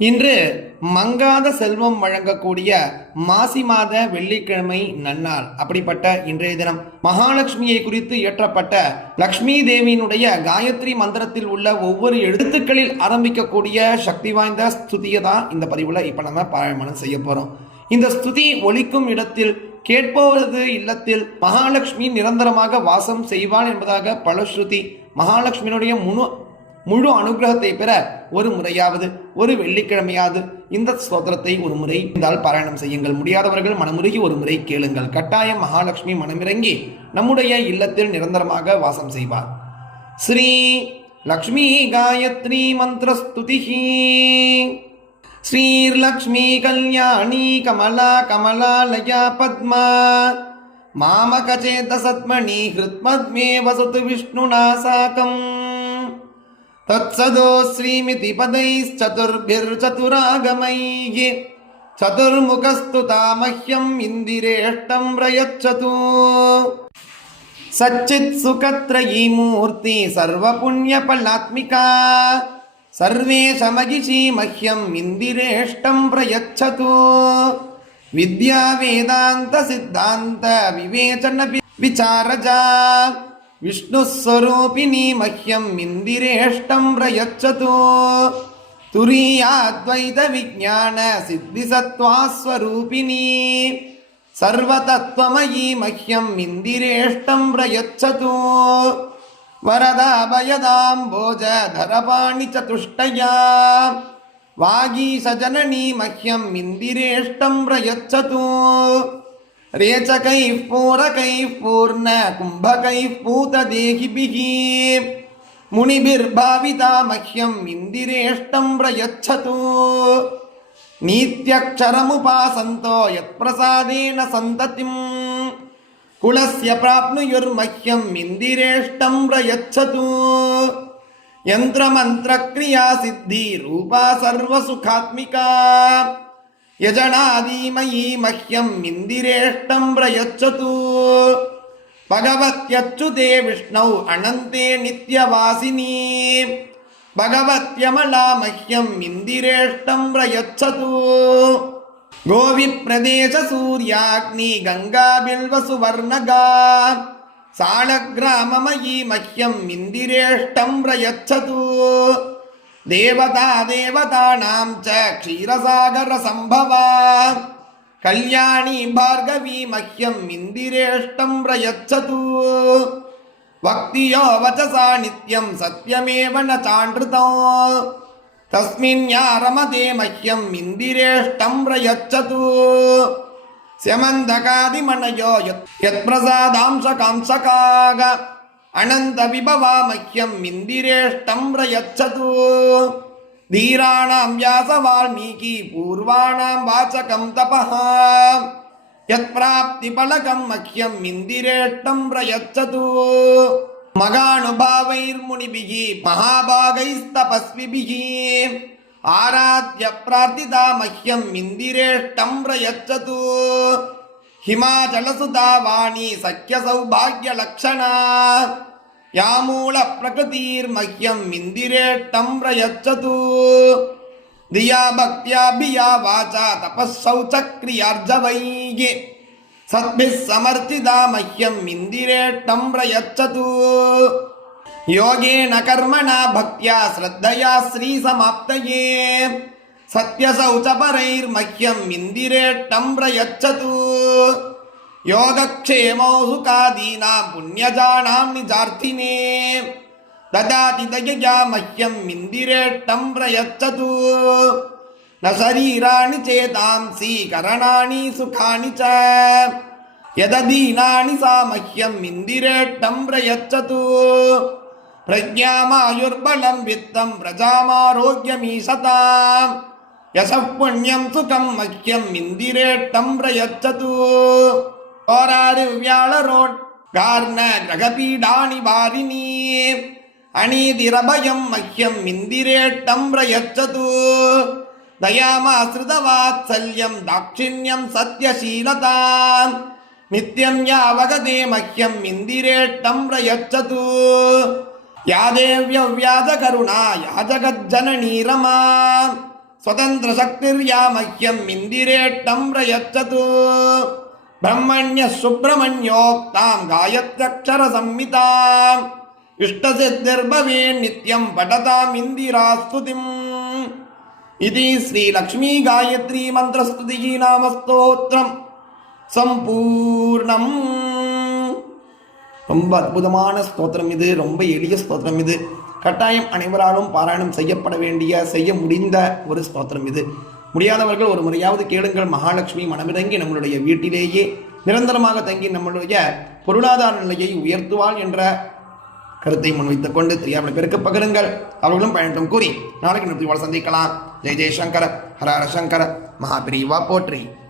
இன்று மங்காத செல்வம் வழங்கக்கூடிய மாசி மாத வெள்ளிக்கிழமை நன்னாள். அப்படிப்பட்ட இன்றைய தினம் மகாலட்சுமியை குறித்து இயற்றப்பட்ட லக்ஷ்மி தேவியினுடைய காயத்ரி மந்திரத்தில் உள்ள ஒவ்வொரு எழுத்துக்களில் ஆரம்பிக்கக்கூடிய சக்தி வாய்ந்த ஸ்துதியை தான் இந்த பதிவில் இப்போ நம்ம பாராயணம் செய்ய போகிறோம் இந்த ஸ்துதி ஒலிக்கும் இடத்தில் கேட்பவரது இல்லத்தில் மகாலட்சுமி நிரந்தரமாக வாசம் செய்வாள் என்பதாக பலஸ்ருதி மகாலட்சுமியினுடைய முழு முழு அனுகிரகத்தை பெற ஒரு முறையாவது ஒரு வெள்ளிக்கிழமையாவது இந்த ஸ்தோத்திரத்தை ஒரு முறை இருந்தால் பாராயணம் செய்யுங்கள். முடியாதவர்கள் மனமுருகி ஒரு முறை கேளுங்கள். கட்டாயம் மகாலட்சுமி மனமிறங்கி நம்முடைய இல்லத்தில் நிரந்தரமாக வாசம் செய்வார். ஸ்ரீ லக்ஷ்மி காயத்ரி மந்திரஸ்துதி ஸ்ரீலக்ஷ்மி கல்யாணி கமலா கமலாலயா பத்மா. மாமகச்சேத சத்மணி ஹிருத்மத்மே வசத்து விஷ்ணுனா சாக்கம் श्रीमिति पदैश्चतुर्भिर्चतुरागमैः चतुर्मुखस्तुता मह्यम् इन्दिरेष्टं प्रयच्छतु सच्चित्सुखत्रयी मूर्ति सर्वपुण्यफलात्मिका सर्वेशमगिषी मह्यम् इन्दिरेष्टं प्रयच्छतु विद्या वेदान्तसिद्धान्त विवेचन वि- विचारजा विष्णुः स्वरूपिणी मह्यम् इन्दिरेष्टं प्रयच्छतु तुरीयाद्वैतविज्ञान सिद्धिसत्त्वास्वरूपिणी सर्वतत्त्वमयी मह्यम् इन्दिरेष्टं प्रयच्छतु वरदाभयदाम्बोजधरपाणि चतुष्टया वागीशजननी मह्यम् इन्दिरेष्टं प्रयच्छतु रेचकैः पूरकैः पूर्णकुम्भकैः पूतदेहिभिः मुनिभिर्भाविता मह्यम् इन्दिरेष्टं प्रयच्छतु नीत्यक्षरमुपासन्तो यत्प्रसादेन सन्ततिम् कुलस्य प्राप्नुयुर्मह्यम् इन्दिरेष्टं प्रयच्छतु यन्त्रमन्त्रक्रियासिद्धिरूपा सर्वसुखात्मिका யஜனாதீமயி மஹ்யம் இந்திரேஷ்டம் பிரயச்சது பகவத்யச்சுதே விஷ்ணௌ அனந்தே நித்யவாசினி பகவத்யமலா மஹ்யம் இந்திரேஷ்டம் பிரயச்சது கோவிப்பிரதேச சூர்யாக்னி கங்காபில்வசுவர்ணகா சாலகிராமமயி மஹ்யம் இந்திரேஷ்டம் பிரயச்சது தேவதா தேவதானாம் ச க்ஷீரசாகர சம்பவா. கல்யாணி பார்கவி மஹ்யம் இந்திரேஷ்டம் பிரயச்சது. வக்தியோ வச்சசா நித்யம் சத்யமேவ ந சாண்டிருதம் தஸ்மின் யா ரமதே மஹ்யம் இந்திரேஷ்டம் பிரயச்சது. செமந்தகாதிமனயோ யத் யத் பிரசாதாம்ச காம்சகாக. प्रयच्छतु स्यमन्दकादिमनयो यत् यत्प्रसादांशकांसकाग अनन्तविभवा मह्यम् इन्दिरेष्टं प्रयच्छतु धीराणां व्यासवाल्मीकि पूर्वाणां वाचकं तपः यत्प्राप्तिफलकं मह्यम् इन्दिरेष्टं प्रयच्छतु मगानुभावैर्मुनिभिः महाभागैस्तपस्विभिः आराध्य प्रार्थिता मह्यम् इन्दिरेष्टं प्रयच्छतु ಹಿಮಾಚಲಸುಧಾ ವಾಣಿ ಸಖ್ಯ ಸೌಭಾಗ್ಯ ಲಕ್ಷಣ ಯಾಮೂಲ ಪ್ರಕೃತಿರ್ಮಹ್ಯಂ ಇಂದಿರೇ ಟಮ್ರಯಚ್ಚತು ದಿಯಾ ಭಕ್ತ್ಯಾಭಿಯಾ ವಾಚ ತಪಸ್ಸೌಚಕ್ರಿಯಾರ್ಜವೈಗೆ ಸದ್ಭಿಃ ಸಮರ್ಥಿತ ಮಹ್ಯಂ ಇಂದಿರೇ ಟಮ್ರಯಚ್ಚತು ಯೋಗೇನ ಕರ್ಮಣ ಭಕ್ತ್ಯಾ ಶ್ರದ್ಧಯಾ ಶ್ರೀ ಸಮಾಪ್ತಯೇ सत्यशौचपरैर्मह्यम् इन्दिरेष्टं प्रयच्छतु योगक्षेमौ सुखादीनां पुण्यजानां निजार्थिने ददाति दयया मह्यम् इन्दिरेष्टं प्रयच्छतु न शरीराणि चेतांसि करणानि सुखानि च यदधीनानि सा मह्यम् इन्दिरेष्टं प्रयच्छतु प्रज्ञामायुर्बलं वित्तं प्रजामारोग्यमीशताम् यशः पुण्यं सुखं मह्यम् इन्दिरेष्टं प्रयच्छतु होरारिव्याळरोट् कार्न ग्रहपीडानि वारिणी अणीदिरभयं मह्यम् इन्दिरेष्टं प्रयच्छतु दयामाश्रितवात्सल्यं दाक्षिण्यं सत्यशीलताम् नित्यं यावगते मह्यम् इन्दिरेष्टं प्रयच्छतु या देव्यव्याजकरुणा या जगज्जननी रमा स्वतंत्र शक्तिर्या मह्यम इंदिरेटम रयच्छतु ब्रह्मण्य सुब्रह्मण्योक्ताम गायत्यक्षर संहिताम इष्ट सिद्धिर्भवे नित्यम पठताम इंदिरा स्तुतिम इति श्री लक्ष्मी गायत्री मंत्र स्तुति नाम स्त्रोत्रम संपूर्णम ரொம்ப அற்புதமான ஸ்தோத்திரம் இது ரொம்ப எளிய ஸ்தோத்திரம் இது. கட்டாயம் அனைவராலும் பாராயணம் செய்யப்பட வேண்டிய செய்ய முடிந்த ஒரு ஸ்தோத்திரம் இது. முடியாதவர்கள் ஒரு முறையாவது கேளுங்கள். மகாலட்சுமி மனமிறங்கி நம்மளுடைய வீட்டிலேயே நிரந்தரமாக தங்கி நம்மளுடைய பொருளாதார நிலையை உயர்த்துவாள் என்ற கருத்தை முன்வைத்துக் கொண்டு தெரியாமல் பேருக்கு பகிருங்கள். அவர்களும் பயணம் கூறி நாளைக்கு நிறுத்தி சந்திக்கலாம். ஜெய் ஜெய்சங்கர ஹர ஹர சங்கர மகாபிரிவா போற்றி.